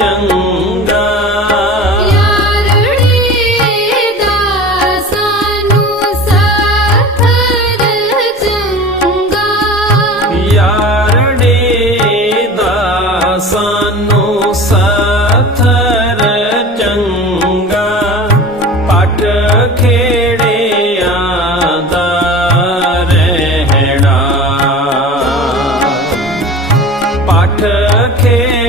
ਚੰਗਾ। ਸਾਨੂੰ ਸਾਥਰ ਚੰਗਾ। ਪਟ ਖੇੜਿਆਂ ਦਾ ਰਹਿਣਾ। ਪਟ ਖੇ